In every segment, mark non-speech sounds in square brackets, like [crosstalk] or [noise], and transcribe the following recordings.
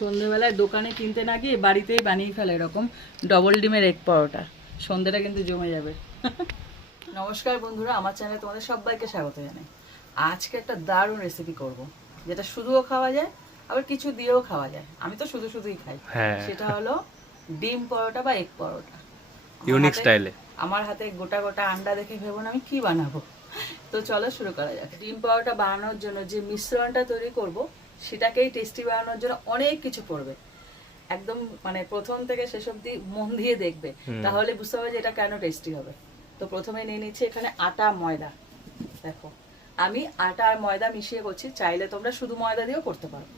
সন্ধেবেলায় দোকানে কিনতে না গিয়ে বাড়িতেই বানিয়ে ফেলে এরকম ডবল ডিমের এগ পরোটা। সন্ধেটা কিন্তু জমে যাবে। নমস্কার বন্ধুরা আমার চ্যানেলে তোমাদের সবাইকে স্বাগত জানাই। আজকে একটা দারুণ রেসিপি করব যেটা শুধুও খাওয়া যায় আবার কিছু দিয়েও খাওয়া যায়। আমি তো শুধু শুধুই খাই। হ্যাঁ। সেটা হলো ডিম পরোটা বা এগ পরোটা। আমার ইউনিক হাতে- স্টাইলে আমার হাতে গোটা গোটা আন্ডা দেখে ভেবো না আমি কি বানাবো। তো চলো শুরু করা যাক। ডিম পরোটা বানানোর জন্য যে মিশ্রণটা তৈরি করব সেটাকেই টেস্টি বানানোর জন্য অনেক কিছু পড়বে একদম মানে প্রথম থেকে শেষ অবধি মন দিয়ে দেখবে। তাহলে বুঝতে হবে যে এটা কেন টেস্টি হবে। তো প্রথমে নিয়ে নিচ্ছি এখানে আটা ময়দা। দেখো আমি আটা আর ময়দা মিশিয়ে করছি চাইলে তোমরা শুধু ময়দা দিয়েও করতে পারো।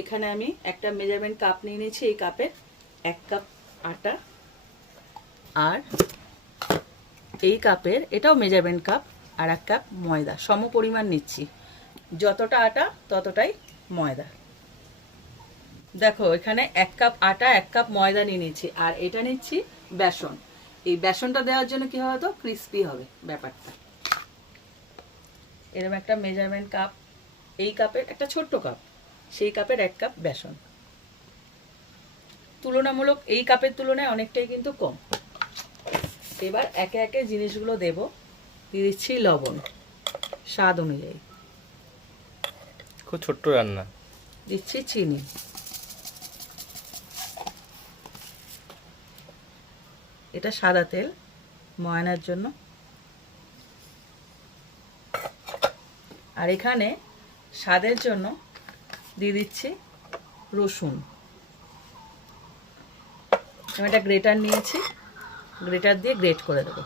এখানে আমি একটা মেজারমেন্ট কাপ নিয়ে নিয়েছি। এই কাপে এক কাপ আটা আর এই কাপের এটাও মেজারমেন্ট কাপ আর এক কাপ ময়দা সম পরিমাণ নিচ্ছি। যতটা আটা, ততটাই ময়দা। দেখো, এখানে এক কাপ আটা, এক কাপ ময়দা নিয়ে নিচ্ছি, আর এটা নিচ্ছি বেসন। এই বেসনটা দেওয়ার জন্য কি হবে তো? ক্রিস্পি হবে ব্যাপারটা। এরকম একটা মেজারমেন্ট কাপ। এই কাপের একটা ছোট্ট কাপ, সেই কাপের এক কাপ বেসন। তুলনামূলক এই কাপের তুলনায় অনেকটাই কিন্তু কম। এবার একে একে জিনিসগুলো দেব। দিয়ে দিচ্ছি লবণ স্বাদ অনুযায়ী। খুব ছোট্ট রান্না। দিচ্ছি চিনি। এটা সাদা তেল ময়নার জন্য। আর এখানে স্বাদের জন্য দিয়ে দিচ্ছি রসুন। আমি একটা গ্রেটার নিয়েছি গ্রেটার দিয়ে গ্রেট করে দেবো।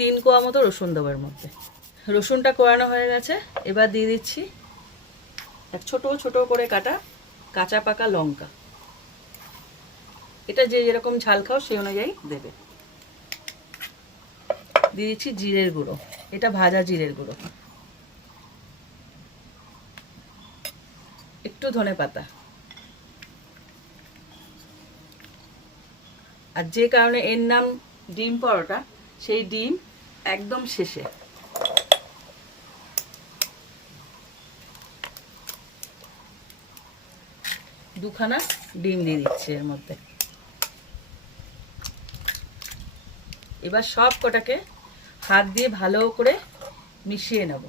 তিন কোয়া মতো রসুন দেবো এর মধ্যে। রসুনটা কোয়ানো হয়ে গেছে, এবার দিয়ে দিচ্ছি এক ছোট ছোট করে কাটা কাঁচা পাকা লঙ্কা। এটা যে যেরকম ঝাল খাও সেই অনুযায়ী দেবে। দিয়ে দিচ্ছি জিরের গুঁড়ো, এটা ভাজা জিরের গুঁড়ো। একটু ধনে পাতা। আর যে কারণে এর নাম ডিম পরোটা, সেই ডিম একদম শেষে। দুখানা ডিম দিয়ে দিচ্ছি এর মধ্যে। এবার সব কটাকে হাত দিয়ে ভালো করে মিশিয়ে নেব।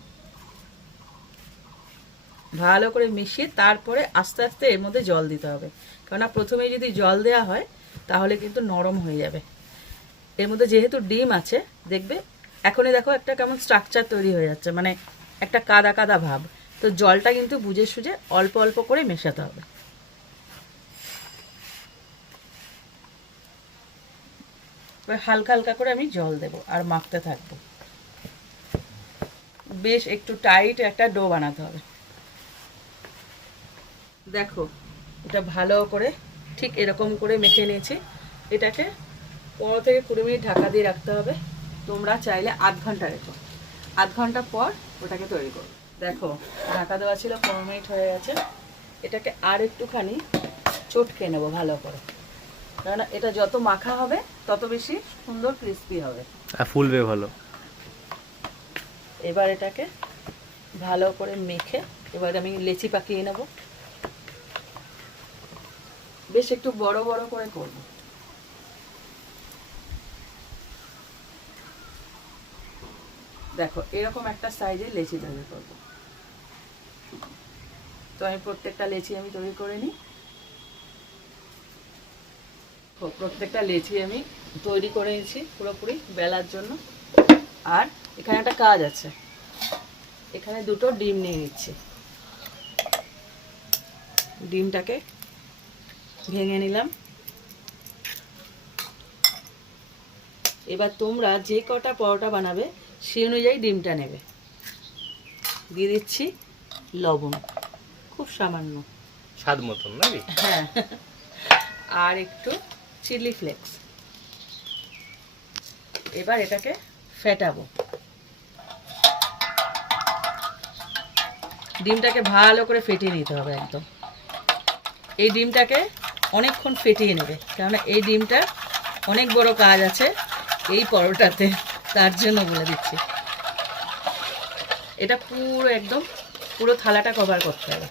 ভালো করে মিশিয়ে তারপরে আস্তে আস্তে এর মধ্যে জল দিতে হবে। কেননা প্রথমে যদি জল দেওয়া হয়, তাহলে কিন্তু নরম হয়ে যাবে। এর মধ্যে যেহেতু ডিম আছে, দেখবে এখনই দেখো একটা কেমন স্ট্রাকচার তৈরি হয়ে যাচ্ছে মানে একটা কাদা কাদা ভাব। তো জলটা কিন্তু বুঝে সুঝে অল্প অল্প করে মেশাতে হবে। হালকা হালকা করে আমি জল দেব আর মাখতে থাকব। বেশ একটু টাইট একটা ডো বানাতে হবে। দেখো, এটা ভালো করে ঠিক এরকম করে মেখে নিয়েছি। এটাকে পনেরো থেকে কুড়ি মিনিট ঢাকা দিয়ে রাখতে হবে। তোমরা চাইলে আধ ঘণ্টা রেখো। আধ ঘণ্টা পর ওটাকে তৈরি করো। দেখো ঢাকা দেওয়া ছিল পনেরো মিনিট হয়ে গেছে। এটাকে আর একটুখানি চটকে নেব ভালো করে। কেননা এটা যত মাখা হবে তত বেশি সুন্দর ক্রিস্পি হবে। আর ফুলবে ভালো। এবার এটাকে ভালো করে মেখে এবার আমি লেচি পাকিয়ে নেব। বেশ একটু বড় বড় করে করব। দেখো, এরকম একটা সাইজে লেচি তৈরি করব। তো আমি প্রত্যেকটা লেচি আমি তৈরি করে নিই। প্রত্যেকটা লেচি আমি তৈরি করে নিয়েছি পুরোপুরি বেলার জন্য। আর এখানে একটা কাজ আছে। এখানে দুটো ডিম নিয়ে নিচ্ছি। ডিমটাকে ভেঙে নিলাম। এবার তোমরা যে কটা পরোটা বানাবে সেই অনুযায়ী ডিমটা নেবে। দিয়ে দিচ্ছি লবণ। খুব সামান্য। স্বাদ মতন নাকি? হ্যাঁ। আর একটু চিলি ফ্লেক্স। এবার এটাকে ফেটাবো। ডিমটাকে ভালো করে ফেটিয়ে নিতে হবে একদম। এই ডিমটাকে অনেকক্ষণ ফেটিয়ে নেবে। কেননা এই ডিমটা অনেক বড় কাজ আছে এই পরোটাতে। তার জন্য বলে দিচ্ছি। এটা পুরো একদম পুরো থালাটা কভার করতে হবে।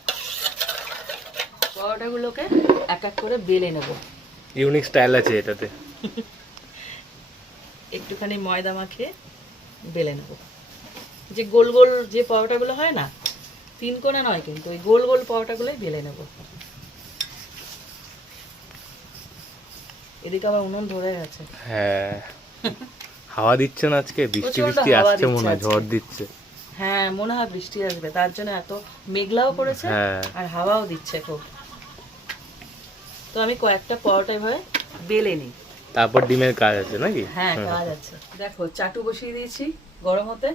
পরোটাগুলোকে এক এক করে বেলে নেব। ইউনিক স্টাইল আছে এটাতে। [laughs] একটুখানি ময়দা মাখিয়ে বেলে নেব। যে গোল গোল যে পরোটাগুলো হয় না তিন কোনা নয় কিন্তু ওই গোল গোল পরোটাগুলোই বেলে নেব। এদিকে আবার উনুন ধরে গেছে হ্যাঁ। [laughs] হাওয়া দিচ্ছে না আজকে বৃষ্টি বৃষ্টি আসছে মনে হয় ঝড় দিচ্ছে। হ্যাঁ মনে হয় বৃষ্টি আসবে তার জন্য এত মেঘলাও করেছে হ্যাঁ। আর হাওয়াও দিচ্ছে খুব। তো আমি কয়েকটা পরোটা এভাবে বেলে নিই। তারপর ডিমের কাজ আছে নাকি? হ্যাঁ কাজ আছে। দেখো চাটু বসিয়ে দিয়েছি গরম হতে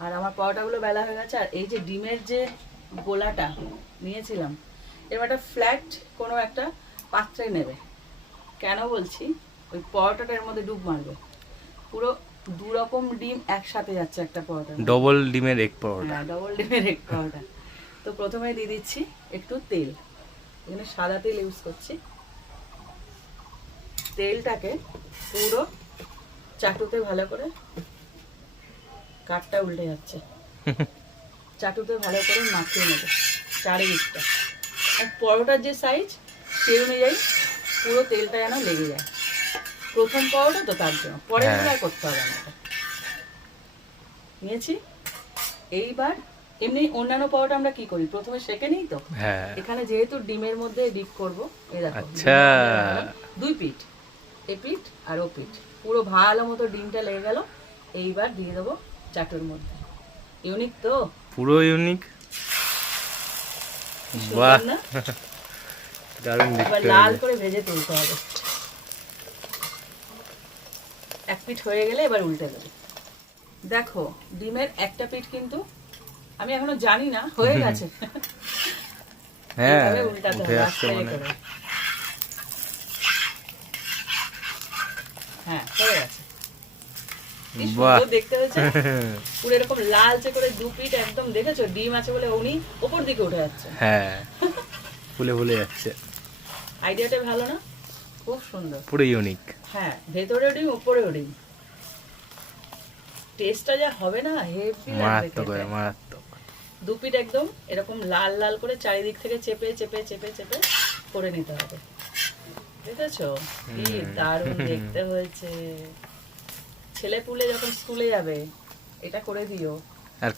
আর আমার পরোটাগুলো বেলা হয়ে গেছে আর এই যে ডিমের যে গোলাটা নিয়েছিলাম এরকম একটা ফ্ল্যাট কোনো একটা পাত্রে নেবে। কেন বলছি? ওই পরোটাটার মধ্যে ডুব মারবে। পুরো দু রকম ডিম একসাথে যাচ্ছে একটা পরোটা। ডবল ডিমের এক পরোটা। হ্যাঁ ডবল ডিমের এক পরোটা। তো প্রথমে দিয়ে দিচ্ছি একটু তেল। এখানে সাদা তেল ইউজ করছি। তেলটাকে পুরো চাটুতে ভালো করে কাঠটা উল্টে যাচ্ছে। [laughs] চাটুতে ভালো করে মাখিয়ে নেব চারিদিকটা। আর পরোটার যে সাইজ সেই অনুযায়ী পুরো তেলটা যেন লেগে যায়। প্রথম পরোটা তো তার জন্য পরে হ্যাঁ। আর করতে হবে না নিয়েছি। এইবার এমনি অন্যান্য পরোটা আমরা কি করি? প্রথমে সেকে নিই তো? হ্যাঁ। এখানে যেহেতু ডিমের মধ্যে ডিপ করব এই দেখো আচ্ছা। দুই পিঠ এ পিঠ আর ও পিঠ পুরো ভালো মতো ডিমটা লেগে গেল। এইবার দিয়ে দেবো চাটুর মধ্যে। ইউনিক তো? পুরো ইউনিক? বাহ। [laughs] দারুণ এবার লাল করে ভেজে তুলতে হবে। এক পিঠ হয়ে গেলে এবার উল্টে দেবে। দেখো ডিমের একটা পিঠ কিন্তু আমি এখনও জানি না হয়ে গেছে। হ্যাঁ উল্টাতে হবে। হ্যাঁ। হয়ে গেছে। দেখতে হয়েছে। [laughs] পুরো এরকম লালচে করে দু পিঠ একদম দেখেছ? ডিম আছে বলে উনি ওপর দিকে উঠে যাচ্ছে। হ্যাঁ ফুলে ফুলে যাচ্ছে। আইডিয়াটা ভালো না? খুব সুন্দর। পুরো ইউনিক হ্যাঁ ভেতরে ডিম উপরেও ডিম টেস্টটা যা হবে না হেভি মারাত্মক। মারাত্মক। দু একদম এরকম লাল লাল করে চারিদিক থেকে চেপে চেপে চেপে চেপে করে নিতে হবে। দেখেছ? কি দারুণ দেখতে হয়েছে। ছেলে পুলে যখন স্কুলে যাবে এটা করে দিও। আর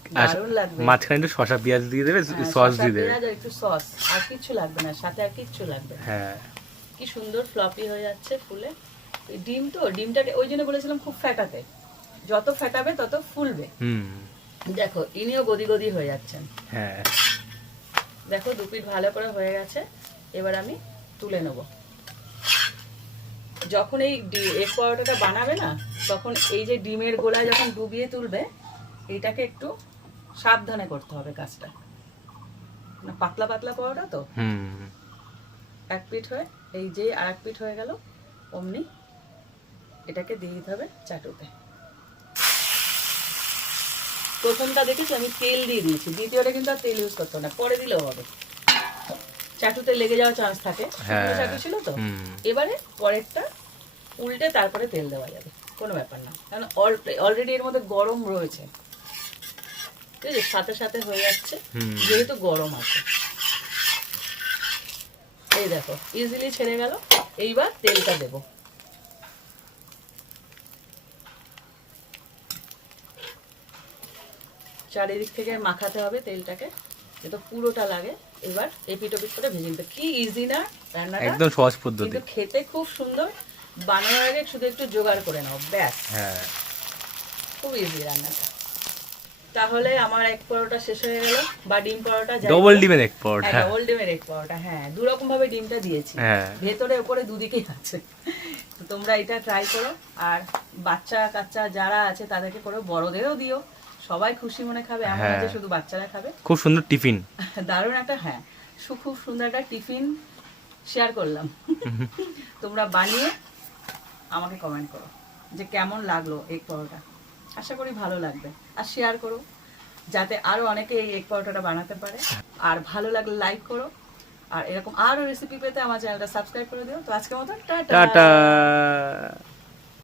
মাঝখানে একটু শসা পেঁয়াজ দিয়ে দেবে হ্যাঁ, সস দিয়ে দেবে। একটু সস আর কিচ্ছু লাগবে না সাথে আর কিচ্ছু লাগবে হ্যাঁ। কি সুন্দর ফ্লপি হয়ে যাচ্ছে ফুলে। ডিম তো ডিমটাকে ওই জন্য বলেছিলাম খুব ফ্যাটাতে যত ফ্যাটাবে তত ফুলবে। দেখো ইনিও গদি গদি হয়ে যাচ্ছেন। হ্যাঁ। দেখো দু পিঠ ভালো করে হয়ে গেছে। এবার আমি তুলে নেব। যখন এই এগ পরোটাটা বানাবে না তখন এই যে ডিমের গোলায় যখন ডুবিয়ে তুলবে এটাকে একটু সাবধানে করতে হবে কাজটা। পাতলা পাতলা পরোটা তো? হুম। এক পিঠ হয়ে এই যে আর এক পিঠ হয়ে গেল অমনি এটাকে দিয়ে দিতে হবে চাটুতে। প্রথমটা দেখেছি? আমি তেল দিয়ে দিয়েছি। দ্বিতীয়টা কিন্তু আর তেল ইউজ করতে না। পরে দিলেও হবে। চাটুতে লেগে যাওয়ার চান্স থাকে। হ্যাঁ। চাটু ছিল তো। এবারে পরেরটা উল্টে তারপরে তেল দেওয়া যাবে। কোনো ব্যাপার না। কারণ অলরেডি এর মধ্যে গরম রয়েছে। ঠিক আছে? সাথে সাথে হয়ে যাচ্ছে। যেহেতু গরম আছে। এই দেখো ইজিলি ছেড়ে গেল এইবার তেলটা দেব। চারিদিক থেকে মাখাতে হবে তেলটাকে যাতে পুরোটা লাগে। এবার এপিট ওপিট করে ভেজে নিতে কি ইজি না রান্নাটা? একদম সহজ পদ্ধতি। কিন্তু খেতে খুব সুন্দর। বানানোর আগে শুধু একটু জোগাড় করে নাও ব্যাস। হ্যাঁ। খুব ইজি রান্নাটা। তাহলে আমার এক পরোটা শেষ হয়ে গেল বা ডিম পরোটা ডবল ডিমের এক পরোটা হ্যাঁ ডবল ডিমের এক পরোটা হ্যাঁ দু রকম ভাবে ডিমটা দিয়েছি। হ্যাঁ। ভেতরে উপরে দুদিকেই আছে। তোমরা এটা ট্রাই করো। আর বাচ্চা কাচ্চা যারা আছে তাদেরকে করো বড়দেরও দিও। সবাই খুশি মনে খাবে এমন যে হ্যাঁ। শুধু বাচ্চারা খাবে। খুব সুন্দর টিফিন। [laughs] দারুণ একটা হ্যাঁ। খুব সুন্দর একটা টিফিন শেয়ার করলাম। [laughs] তোমরা বানিয়ে আমাকে কমেন্ট করো যে কেমন লাগল এগ পরোটা। আশা করি ভালো লাগবে। আর শেয়ার করো, যাতে আরও অনেকে এই এগ পরোটাটা বানাতে পারে। আর ভালো লাগলে লাইক করো। আর এরকম আরও রেসিপি পেতে আমার চ্যানেলটা সাবস্ক্রাইব করে দিও। তো আজকের মতো টাটা।